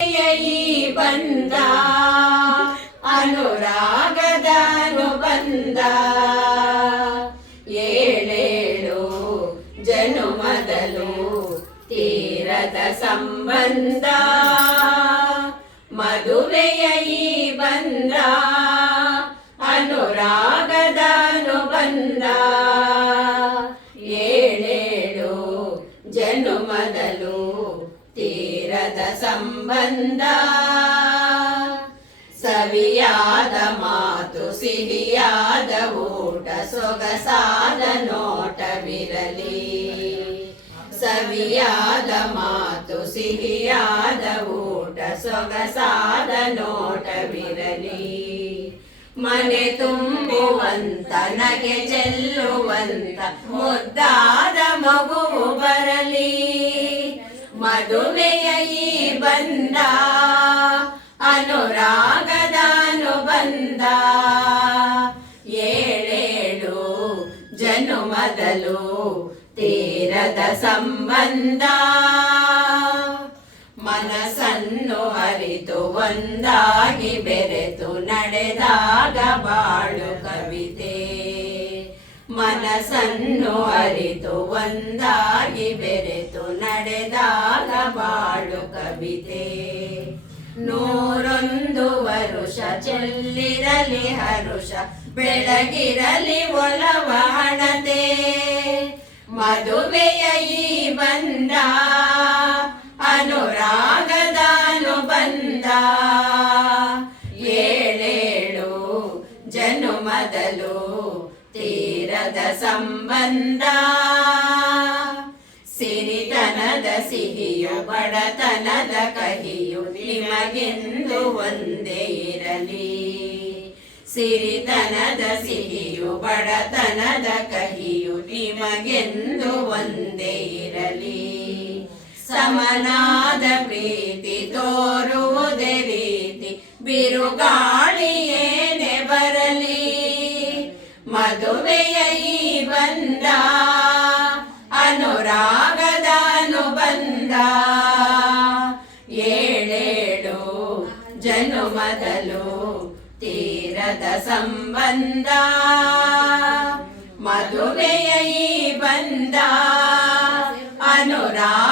ಈ ಬಂದ ಅನುರಾಗದ ಅನುಬಂಧ ಏಳೇಳು ಜನುಮದಲು ತೀರದ ಸಂಬಂಧ ಮದುವೆಯ ಈ ಬಂದ ಅನುರಾಗದ ಅನುಬಂಧ ಏಳೇಳು ಜನುಮದಲು ತೀರದ ಸಂಬಂಧ ಸವಿಯಾದ ಮಾತು ಸಿಹಿಯಾದ ಊಟ ಸೊಗಸಾದ ನೋಟವಿರಲಿ ಸವಿಯಾದ ಮಾತು ಸಿಹಿಯಾದ ಊಟ ಸೊಗಸಾದ ನೋಟವಿರಲಿ ಮನೆ ತುಂಬುವಂತ ನಗೆ ಚೆಲ್ಲುವಂತ ಮುದ್ದಾದ ಮಗುವು ಬರಲಿ ಮದುವೆಯ ಈ ಬಂದ ಅನುರಾಗದ ಅನುಬಂಧ ಏಳೇಳು ಜನುಮದಲು ತೀರದ ಸಂಬಂಧ ಮನಸ್ಸನ್ನು ಅರಿತು ಒಂದಾಗಿ ಬೆರೆತು ನಡೆದಾಗ ಬಾಳು ಕವಿತೆ ಮನಸ್ಸನ್ನು ಅರಿತು ಒಂದಾಗಿ ಬೆರೆತು ನಡೆದಾಗ ಬಾಳು ಕವಿತೆ 101 ವರುಷ ಚೆಲ್ಲಿರಲಿ ಹರುಷ ಬೆಳಗಿರಲಿ ಒಲವ ಹಣತೆ ಮದುವೆಯ ಈ ಬಂದ ಅನುರಾಗದ ಅನುಬಂಧ ಏಳೇಳು ಜನುಮದಲು ತೀರದ ಸಂಬಂಧ ಸಿರಿತನದ ಸಿಹಿಯು ಬಡತನದ ಕಹಿಯು ನಿಮಗೆಂದು ಒಂದೇ ಇರಲಿ ಸಿರಿತನದ ಸಿಹಿಯು ಬಡತನದ ಕಹಿಯು ನಿಮಗೆಂದು ಒಂದೇ ಇರಲಿ ಸಮನಾದ ಪ್ರೀತಿ ತೋರುವುದೇ ರೀತಿ ಬಿರುಗಾಳಿಯೇನೆ ಬರಲಿ ಮದುವೆಯ ಈ ಬಂದ ಅನುರಾಗದ ಅನುಬಂಧ ಏಳೇಳು ಜನುಮದಲು ತೀರದ ಸಂಬಂಧ ಮದುವೆಯ ಈ ಬಂದ ಅನುರಾಗ